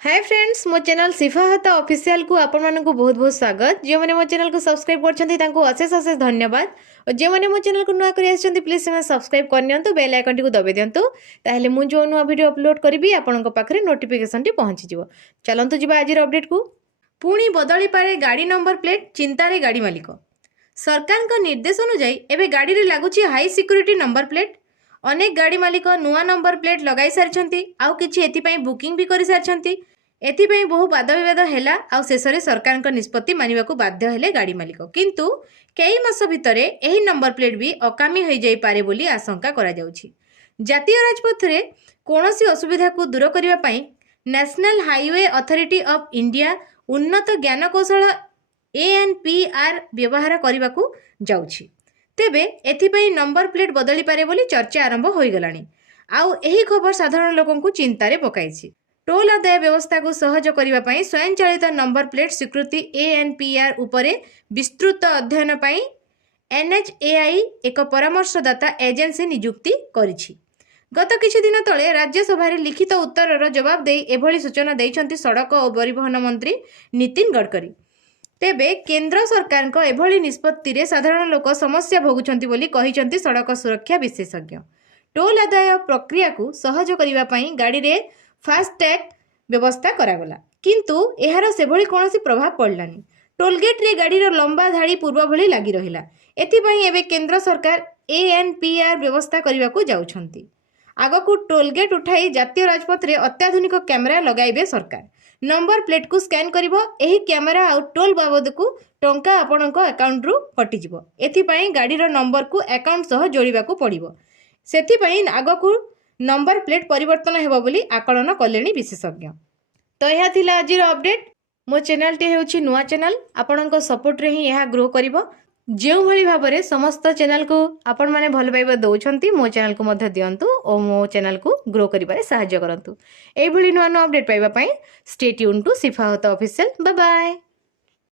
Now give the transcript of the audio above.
Hi friends, मो channel सिफाहता official को आपण मानक बहुत बहुत स्वागत। जो मैंने मो चैनल को सब्सक्राइब कर अशेष अशेष धन्यवाद। और जो मैंने मो चैनल को नुआ कर प्लीज से सब्सक्राइब करनी बेल आइकन टी दबाई दिंतु ताहले मु जो नुआ वीडियो अपलोड करी आपण पाखे नोटिफिकेशन टी पहुँची जीव। चलतु जी आज अपडेट को। पुणी बदली पारे गाड़ी नंबर प्लेट, चिंतारे गाड़ी मालिक। सरकार का निर्देश अनुसार एवं गाड़ी रे लागुची हाई सिक्यूरिटी नंबर प्लेट। अनेक गाड़ी मालिक नुआ नंबर प्लेट लगाई सारी आउ किछि एथिपाई बुकिंग भी कर सारी। एथिपाई बहु वाद विवाद हैला आउ शेषरे सरकार निष्पत्ति मानिबाकू बाध्य हेले गाड़ी मालिक। किंतु कई मास भितरे एही नंबर प्लेट भी अकामी हो जाई पारे बोली आशंका करा जाउछि। जातीय राजपथ रे कोनोसी असुविधा को दूर करिवा पई national highway authority of India उन्नत ज्ञान कौशल ANPR व्यवहार करने जाउछि। तेबे एथिपाई नंबर प्लेट बदली पारे बोली चर्चा आरंभ हो गलानी। आउ एही खबर साधारण लोकन को चिंतारे पकाइछि। टोल आदाय व्यवस्था को सहज करने पई स्वयंचालित नंबर प्लेट स्वीकृति ANPR उपरे विस्तृत अध्ययन पई NHAI एक परामर्शदाता एजेंसी नियुक्ति करिछि। गत किछि दिन तले राज्यसभा लिखित उत्तर जवाब दे एभली सूचना दैछंती सड़क और परिवहन मंत्री नितिन गडकरी। तेबे केंद्र सरकार को एभली निष्पत्ति रे साधारण लोक समस्या भोगुछंती बोली कहिछंती सड़क सुरक्षा विशेषज्ञ। टोल आदाय प्रक्रिया को सहज करिवा पई गाड़ी रे फास्टैग व्यवस्था करागला, किंतु एहार सेभली कोनोसी प्रभाव पड़लानी। टोलगेट रे गाड़ी रो लंबा धाड़ी पूर्व भली लागी रहिला। एथिपाई एबे केंद्र सरकार ANPR व्यवस्था करने को जाउछंती। आगकू टोलगेट उठाई जातीय राजपथ रे अत्याधुनिक कैमेरा लगाइबे सरकार। नंबर प्लेट को स्कैन करिवो, एही कैमेरा आउ टोल बाबद को टंका आपणक अकाउंट रु कटिजिवो। एथिपाई गाड़ी रो नंबर को अकाउंट सह जोड़िबा को पड़िवो। सेथिपाई आगकू नंबर प्लेट परिवर्तन हेबो बोली आकलन कलेनी विशेषज्ञ। तो यह थिला आजिर अपडेट। मो चैनल टी हेउछि नुआ चैनल, आपणक सपोर्ट रे ही यह ग्रो करिवो। जो भली भाबरे समस्त चैनल को आपण माने भल पाइबा दउछंती, मो चैनल को मध्य दियंतु और मो चैनल को ग्रो करिबारे सहायता करंतु। एई भली नुआ नुआ अपडेट पाइबा पई स्टे ट्यून टू सिफाहता ऑफिशियल। Bye bye.